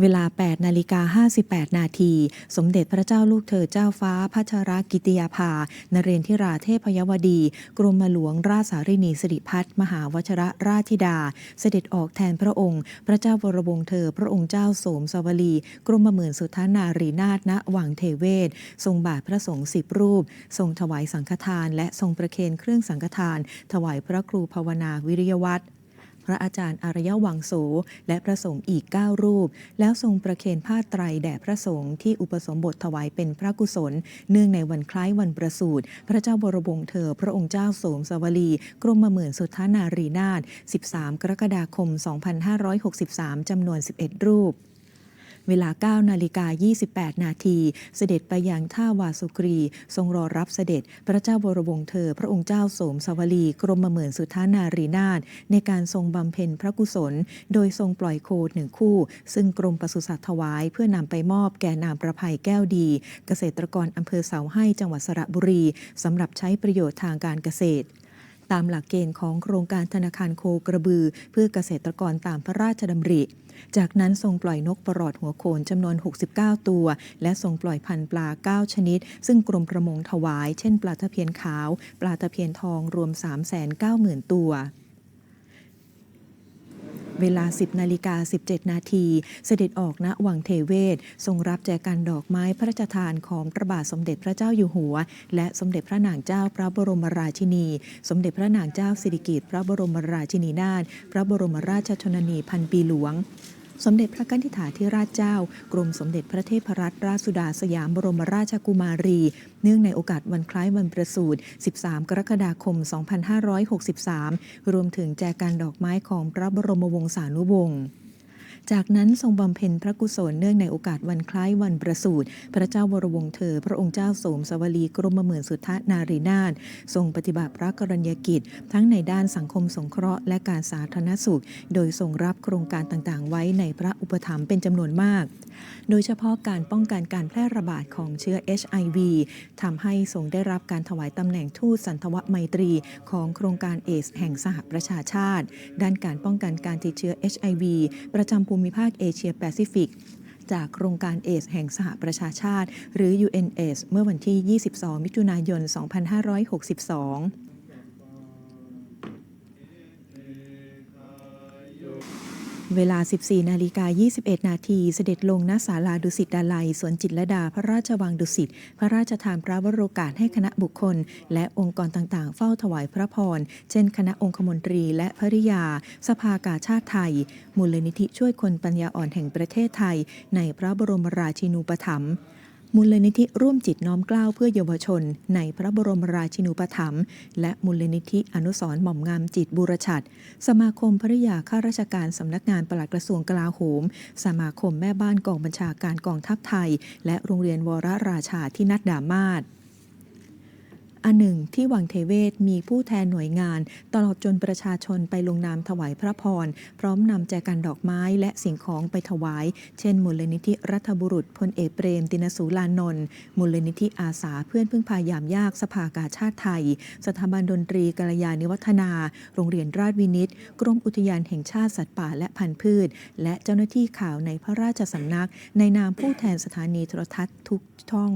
เวลา 8 นาฬิกา 58 นาที สมเด็จพระเจ้าลูกเธอเจ้าฟ้าพัชรกิติยาภา นเรนทิราเทพยวดี กรมหลวงราชสารินีสิริพัฒน์มหาวชรราชธิดา เสด็จออกแทนพระองค์ พระเจ้าวรวงเธอ พระองค์เจ้าโสมสวลี กรมหมื่นสุทานารีนาถณวังเทเวศ ทรงบาทพระสงฆ์สิบรูป ทรงถวายสังฆทาน และทรงประเคนเครื่องสังฆทาน ถวายพระครูภาวนาวิริยวัตร พระอาจารย์อารยวังโส และพระสงฆ์อีก 9 รูป แล้วทรงประเคนผ้าไตรแด่พระสงฆ์ที่อุปสมบทถวายเป็นพระกุศล เนื่องในวันคล้ายวันประสูติพระเจ้าบรวงศ์เธอ พระองค์เจ้าโสมสวลี กรมหมื่นสุทธานารีนาถ13 กรกฎาคม 2563 จำนวน 11 รูป เวลา 9 นาฬิกา 28 นาที เสด็จไปยังท่าวาสุกรี ทรงรอรับเสด็จพระเจ้าบรวงศ์เธอ พระองค์เจ้าโสมสวลี กรมเหมือนสุทานารีนาถในการทรงบำเพ็ญพระกุศล โดยทรงปล่อยโคหนึ่งคู่ ซึ่งกรมปศุสัตว์ถวาย เพื่อนำไปมอบแก่นามประภัยแก้วดี เกษตรกรอำเภอเสาให้จังหวัดสระบุรีสำหรับใช้ประโยชน์ทางการเกษตร ตามหลักเกณฑ์ของโครงการธนาคารโคกระบือ เพื่อเกษตรกรตามพระราชดำริ จากนั้นทรงปล่อยนกประหลอดหัวโขนจำนวน 69 ตัว และทรงปล่อยพันธุ์ปลา 9 ชนิด ซึ่งกรมประมงถวาย เช่น ปลาตะเพียนขาว ปลาตะเพียนทองรวม 390,000 ตัว เวลา 10นาฬิกา17 นาที เสด็จออกณวังเทเวศ ทรงรับแจกันดอกไม้พระราชทานของพระบาทสมเด็จพระเจ้าอยู่หัว และสมเด็จพระนางเจ้าพระบรมราชินี สมเด็จพระนางเจ้าสิริกิติ์พระบรมราชินีนาถพระบรมราชชนนีพันปีหลวง สมเด็จพระกนิษฐาธิราชเจ้า กรมสมเด็จพระเทพรัตนราชสุดาสยามบรมราชกุมารี เนื่องในโอกาสวันคล้ายวันประสูติ 13 กรกฎาคม 2563 รวมถึงแจกันดอกไม้ของพระบรมวงศานุวงศ์ จากนั้นทรงบำเพ็ญพระกุศลเนื่องในโอกาสวันคล้ายวันประสูติพระเจ้าวรวงเธอ พระองค์เจ้าสมสวลีกรมหมื่นสุทธนารีนาถทรงปฏิบัติพระกรณียกิจ ทั้งในด้านสังคมสงเคราะห์และการสาธารณสุข โดยทรงรับโครงการต่างๆ ไว้ในพระอุปถัมภ์เป็นจำนวนมาก โดยเฉพาะการป้องกันการแพร่ระบาดของเชื้อ HIV ทำให้ทรงได้รับการถวายตำแหน่งทูตสันทวไมตรีของโครงการเอสแห่งสหประชาชาติ ด้านการป้องกันการติดเชื้อ HIV ประจำภูมิภาคเอเชียแปซิฟิก จากโครงการเอสแห่งสหประชาชาติ หรือ UNAIDS เมื่อวันที่ 22 มิถุนายน 2562 เวลา 14 นาฬิกา 21 นาที เสด็จลงณศาลาดุสิตดาลัย สวนจิตรดา พระราชวังดุสิต พระราชทานพระวโรกาสให้คณะบุคคล และองค์กรต่างๆ เฝ้าถวายพระพร เช่น คณะองคมนตรีและภริยา สภากาชาติไทย มูลนิธิช่วยคนปัญญาอ่อนแห่งประเทศไทย ในพระบรมราชินูปถัมภ์ มูลนิธิร่วมจิตน้อมเกล้าเพื่อเยาวชน ในพระบรมราชินูปถัมภ์และมูลนิธิอนุสร์หม่อมงามจิตบุรชัด สมาคมภริยาข้าราชการสำนักงานปลัดกระทรวงกลาโหม สมาคมแม่บ้านกองบัญชาการกองทัพไทย และโรงเรียนวรราชาที่นัดดามาศ อันหนึ่ง ที่วังเทเวศมีผู้แทนหน่วยงาน ตลอดจนประชาชนไปลงนามถวายพระพร พร้อมนำแจกันดอกไม้และสิ่งของไปถวาย เช่น มูลนิธิรัฐบุรุษพลเอกเปรมตินสูลานนท์มูลนิธิอาสาเพื่อนพึ่งพายามยากสภากาชาติไทย สถาบันดนตรีกัลยาณิวัฒนา โรงเรียนราชวินิต กรมอุทยานแห่งชาติสัตว์ป่าและพันธุ์พืช และเจ้าหน้าที่ข่าวในพระราชสำนัก ในนามผู้แทนสถานีโทรทัศน์ทุกช่อง